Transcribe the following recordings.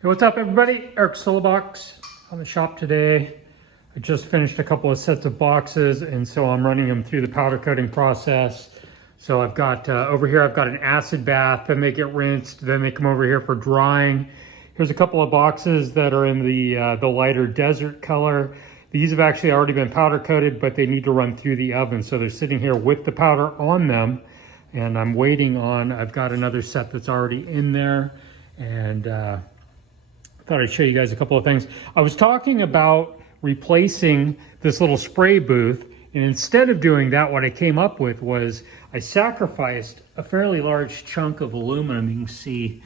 Hey, what's up everybody? Eric Solobox on the shop today. I just finished a couple of sets of boxes and so I'm running them through the powder coating process. So I've got over here I've got an acid bath, then they get rinsed, then they come over here for drying. Here's a couple of boxes that are in the lighter desert color. These have actually already been powder coated, but they need to run through the oven. So they're sitting here with the powder on them and I'm waiting on, I've got another set that's already in there and thought I'd show you guys a couple of things. I was talking about replacing this little spray booth, and instead of doing that, what I came up with was I sacrificed a fairly large chunk of aluminum. You can see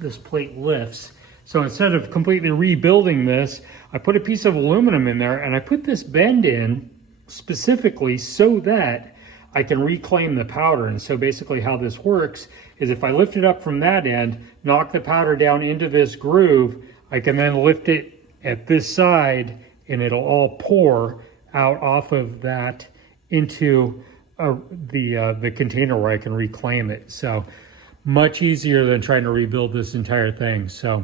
this plate lifts. So instead of completely rebuilding this, I put a piece of aluminum in there and I put this bend in specifically so that I can reclaim the powder. And so basically how this works is if I lift it up from that end, knock the powder down into this groove, I can then lift it at this side and it'll all pour out off of that into the container where I can reclaim it. So much easier than trying to rebuild this entire thing. So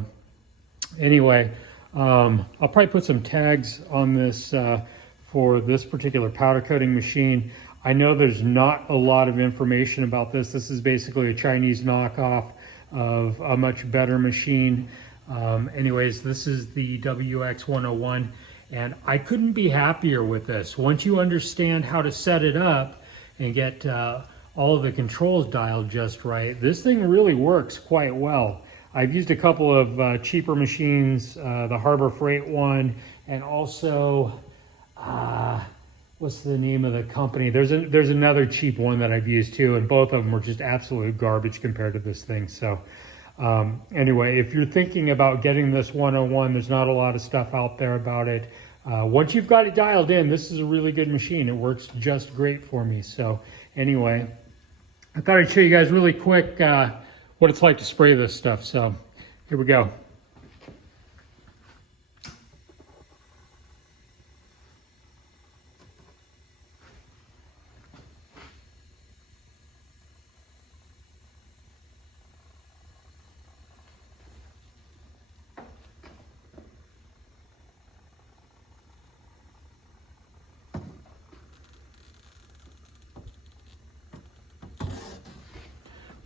anyway, I'll probably put some tags on this for this particular powder coating machine. I know there's not a lot of information about this. This is basically a Chinese knockoff of a much better machine. Anyways, this is the WX101 and I couldn't be happier with this. Once you understand how to set it up and get all of the controls dialed just right, this thing really works quite well. I've used a couple of cheaper machines, the Harbor Freight one, and also what's the name of the company? There's another cheap one that I've used too, and both of them were just absolute garbage compared to this thing. So anyway, if you're thinking about getting this 101, there's not a lot of stuff out there about it. Once you've got it dialed in, this is a really good machine. It works just great for me. So anyway, I thought I'd show you guys really quick what it's like to spray this stuff. So here we go.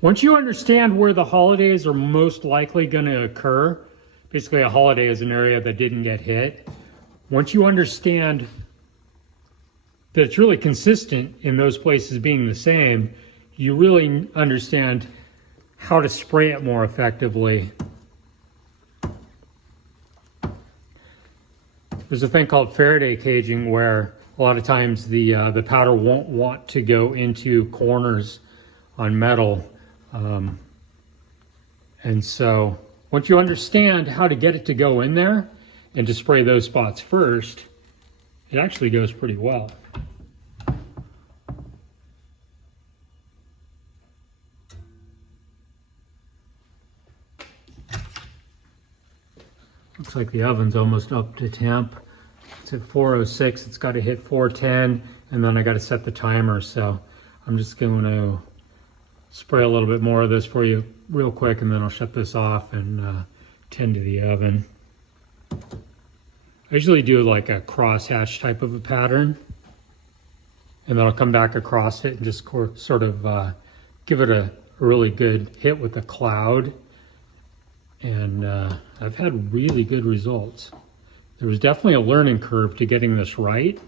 Once you understand where the holidays are most likely going to occur, basically a holiday is an area that didn't get hit. Once you understand that it's really consistent in those places being the same, you really understand how to spray it more effectively. There's a thing called Faraday caging where a lot of times the powder won't want to go into corners on metal. And so once you understand how to get it to go in there and to spray those spots first, it actually goes pretty well. Looks like the oven's almost up to temp. It's at 406, it's got to hit 410, and then I got to set the timer. So I'm just going to spray a little bit more of this for you real quick and then I'll shut this off and tend to the oven. I usually do like a crosshatch type of a pattern and then I'll come back across it and just sort of give it a really good hit with a cloud. And I've had really good results. There was definitely a learning curve to getting this right,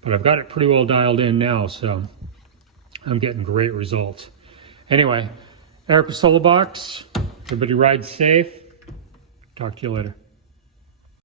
but I've got it pretty well dialed in now, so I'm getting great results. Anyway, Eric with Solobox. Everybody ride safe. Talk to you later.